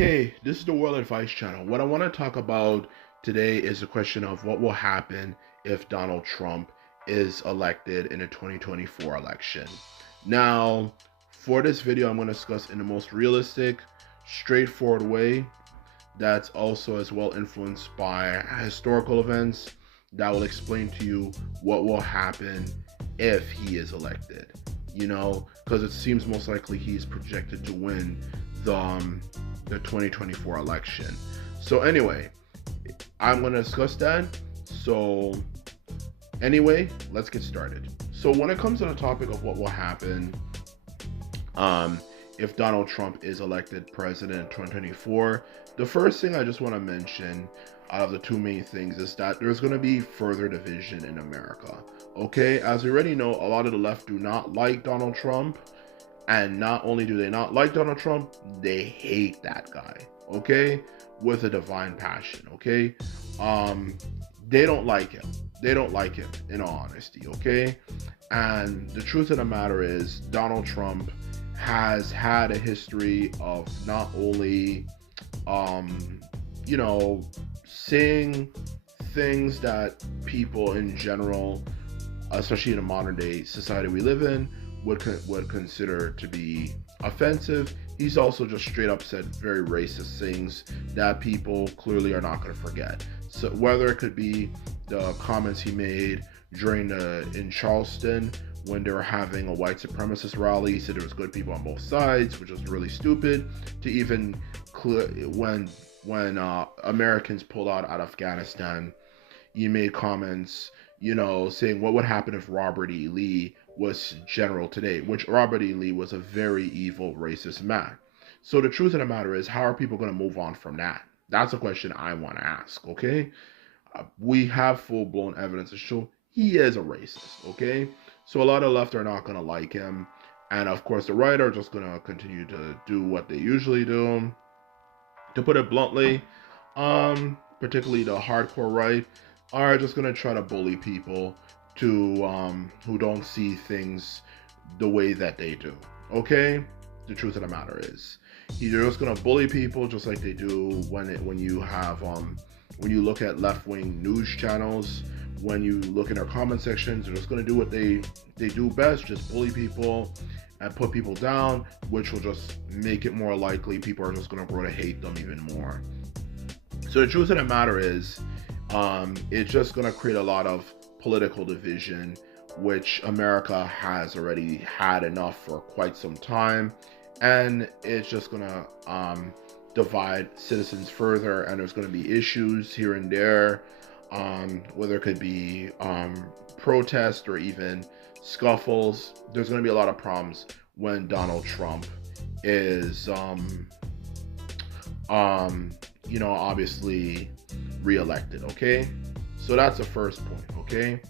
Hey, this is the World Advice Channel. What I want to talk about today is the question of what will happen if Donald Trump is elected in the 2024 election. Now, for this video, I'm going to discuss in the most realistic, straightforward way that's also as well influenced by historical events that will explain to you what will happen if he is elected. Because it seems most likely he's projected to win the 2024 election. So anyway, I'm going to discuss that. So anyway, let's get started. So when it comes to the topic of what will happen if Donald Trump is elected president in 2024, the first thing I just want to mention out of the two main things is that there's going to be further division in America. Okay, as we already know, a lot of the left do not like Donald Trump. And not only do they not like Donald Trump, they hate that guy, okay? With a divine passion, okay? They don't like him. They don't like him, in all honesty, okay? And the truth of the matter is, Donald Trump has had a history of not only, saying things that people in general, especially in the modern day society we live in, would consider to be offensive. He's also just straight up said very racist things that people clearly are not going to forget. So whether it could be the comments he made in Charleston when they were having a white supremacist rally, he said there was good people on both sides, which was really stupid, to even when Americans pulled out of Afghanistan, he made comments, saying what would happen if Robert E. Lee was general today, which Robert E. Lee was a very evil, racist man. So the truth of the matter is, how are people going to move on from that? That's a question I want to ask, okay? We have full-blown evidence to show he is a racist, okay? So a lot of left are not going to like him. And of course, the right are just going to continue to do what they usually do. To put it bluntly, particularly the hardcore right, are just going to try to bully people who don't see things the way that they do. Okay? The truth of the matter is, they're just gonna bully people just like they do when you look at left-wing news channels. When you look in their comment sections, they're just gonna do what they do best, just bully people and put people down, which will just make it more likely people are just gonna grow to hate them even more. So the truth of the matter is, it's just gonna create a lot of political division, which America has already had enough for quite some time, and it's just gonna divide citizens further, and there's gonna be issues here and there, where there could be protests or even scuffles. There's gonna be a lot of problems when Donald Trump is obviously reelected, okay? So that's the first point, okay?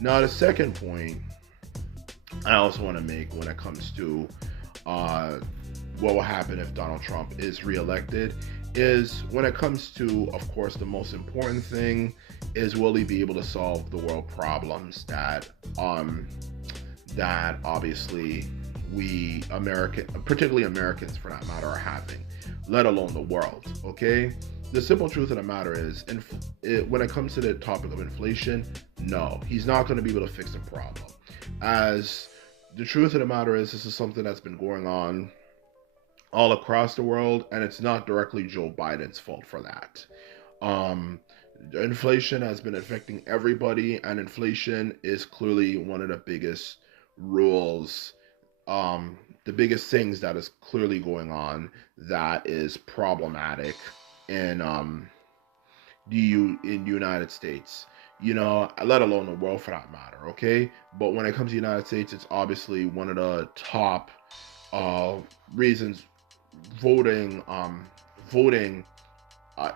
Now the second point I also want to make when it comes to what will happen if Donald Trump is reelected is when it comes to, of course, the most important thing is, will he be able to solve the world problems that obviously we particularly Americans for that matter, are having, let alone the world, okay? The simple truth of the matter is, when it comes to the topic of inflation, no, he's not going to be able to fix the problem. As the truth of the matter is, this is something that's been going on all across the world, and it's not directly Joe Biden's fault for that. Inflation has been affecting everybody, and inflation is clearly one of the biggest rules, the biggest things that is clearly going on that is problematic in the United States, let alone the world for that matter, okay? But when it comes to the United States, it's obviously one of the top reasons voting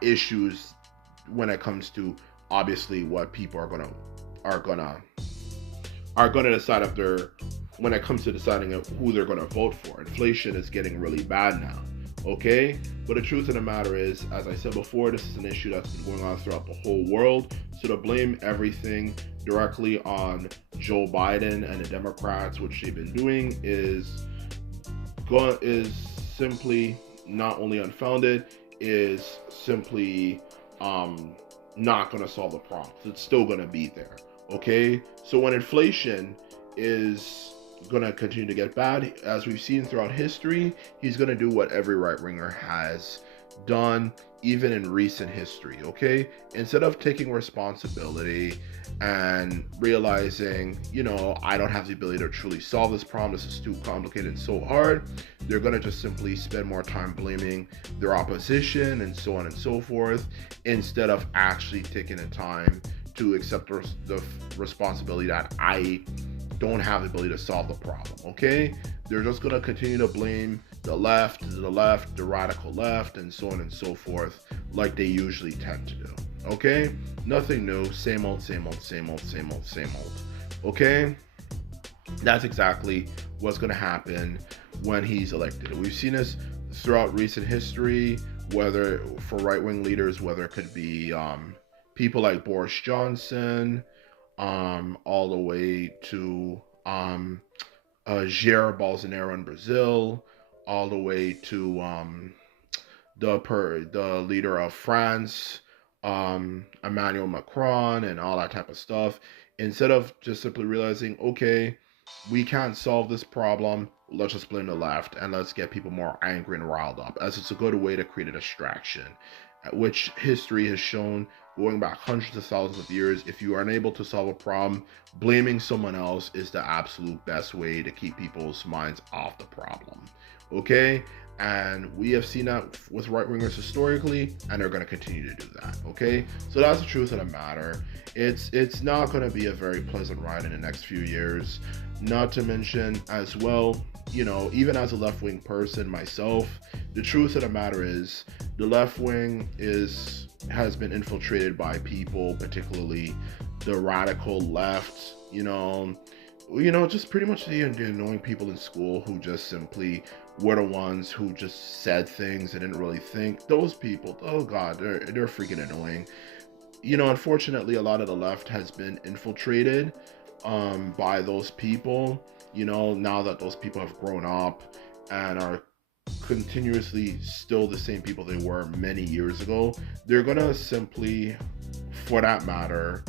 issues when it comes to obviously what people are gonna decide if they're, when it comes to deciding who they're gonna vote for. Inflation is getting really bad now. Okay, but the truth of the matter is, as I said before, this is an issue that's been going on throughout the whole world. So to blame everything directly on Joe Biden and the Democrats, which they've been doing, is simply not only unfounded, is simply um, not going to solve the problem. It's still going to be there. Okay, so when inflation is going to continue to get bad, as we've seen throughout history, he's going to do what every right winger has done, even in recent history. Okay, instead of taking responsibility and realizing, I don't have the ability to truly solve this problem, this is too complicated and so hard, they're going to just simply spend more time blaming their opposition and so on and so forth, instead of actually taking the time to accept the responsibility that I don't have the ability to solve the problem. Okay, they're just going to continue to blame the left, the radical left, and so on and so forth, like they usually tend to do. Okay, nothing new, same old, same old, same old, same old, same old. Okay, that's exactly what's going to happen when he's elected. We've seen this throughout recent history, whether for right-wing leaders, whether it could be people like Boris Johnson, all the way to Jair Bolsonaro in Brazil, all the way to the leader of France, Emmanuel Macron, and all that type of stuff. Instead of just simply realizing, okay, we can't solve this problem, let's just blame the left and let's get people more angry and riled up, as it's a good way to create a distraction, which history has shown going back hundreds of thousands of years. If you are unable to solve a problem, blaming someone else is the absolute best way to keep people's minds off the problem. Okay? And we have seen that with right wingers historically, and they're going to continue to do that. Okay, so that's the truth of the matter. It's not going to be a very pleasant ride in the next few years. Not to mention, as well, even as a left wing person myself, the truth of the matter is the left wing has been infiltrated by people, particularly the radical left. Just pretty much the annoying people in school who just simply were the ones who just said things and didn't really think. Those people, oh god, they're freaking annoying. Unfortunately, a lot of the left has been infiltrated by those people. Now that those people have grown up and are continuously still the same people they were many years ago, they're gonna simply, for that matter,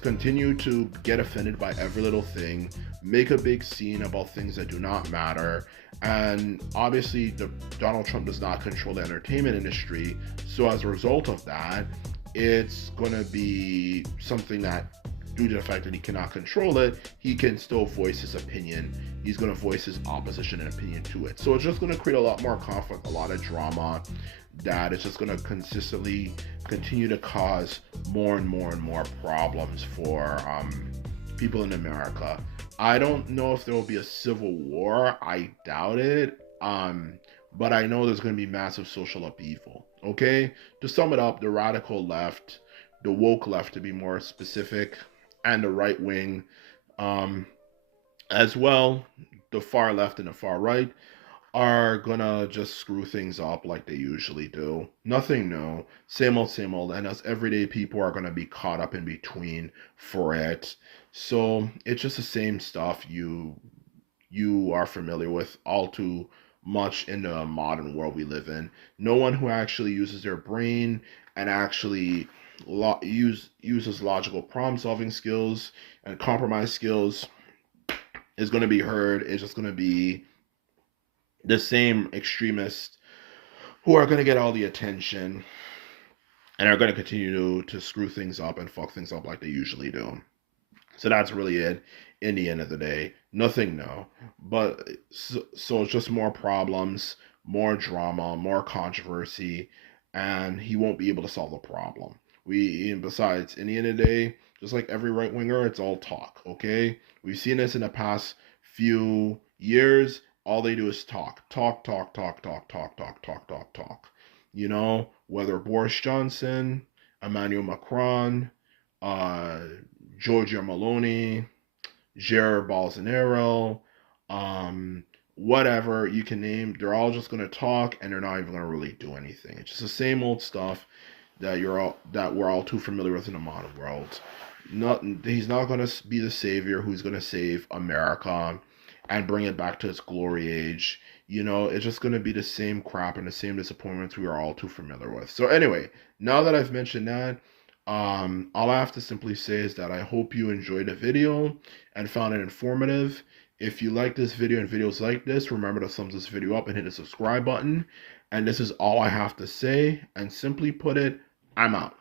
continue to get offended by every little thing, make a big scene about things that do not matter. And obviously, Donald Trump does not control the entertainment industry. So as a result of that, it's going to be something that, due to the fact that he cannot control it, he can still voice his opinion. He's going to voice his opposition and opinion to it. So it's just going to create a lot more conflict, a lot of drama, that is just going to consistently continue to cause more and more and more problems for people in America. I don't know if there will be a civil war. I doubt it. But I know there's going to be massive social upheaval. Okay? To sum it up, the radical left, the woke left to be more specific, and the right wing, as well, the far left and the far right, are gonna just screw things up like they usually do. Nothing new. Same old, and us everyday people are gonna be caught up in between for it. So it's just the same stuff you are familiar with all too much in the modern world we live in. No one who actually uses their brain and actually uses logical problem solving skills and compromise skills is going to be heard. It's just going to be the same extremists who are going to get all the attention and are going to continue to screw things up and fuck things up like they usually do. So that's really it in the end of the day. Nothing new. But so it's just more problems, more drama, more controversy, and he won't be able to solve the problem. Besides, in the end of the day, just like every right winger, it's all talk, okay? We've seen this in the past few years. All they do is talk. Talk, talk, talk, talk, talk, talk, talk, talk, talk. Whether Boris Johnson, Emmanuel Macron, Giorgia Meloni, Jair Bolsonaro, whatever you can name, they're all just gonna talk and they're not even gonna really do anything. It's just the same old stuff that we're all too familiar with in the modern world. He's not gonna be the savior who's gonna save America and bring it back to its glory age. it's just going to be the same crap and the same disappointments we are all too familiar with. So anyway, now that I've mentioned that, all I have to simply say is that I hope you enjoyed the video and found it informative. If you like this video and videos like this, remember to thumbs this video up and hit the subscribe button. And this is all I have to say. And simply put it, I'm out.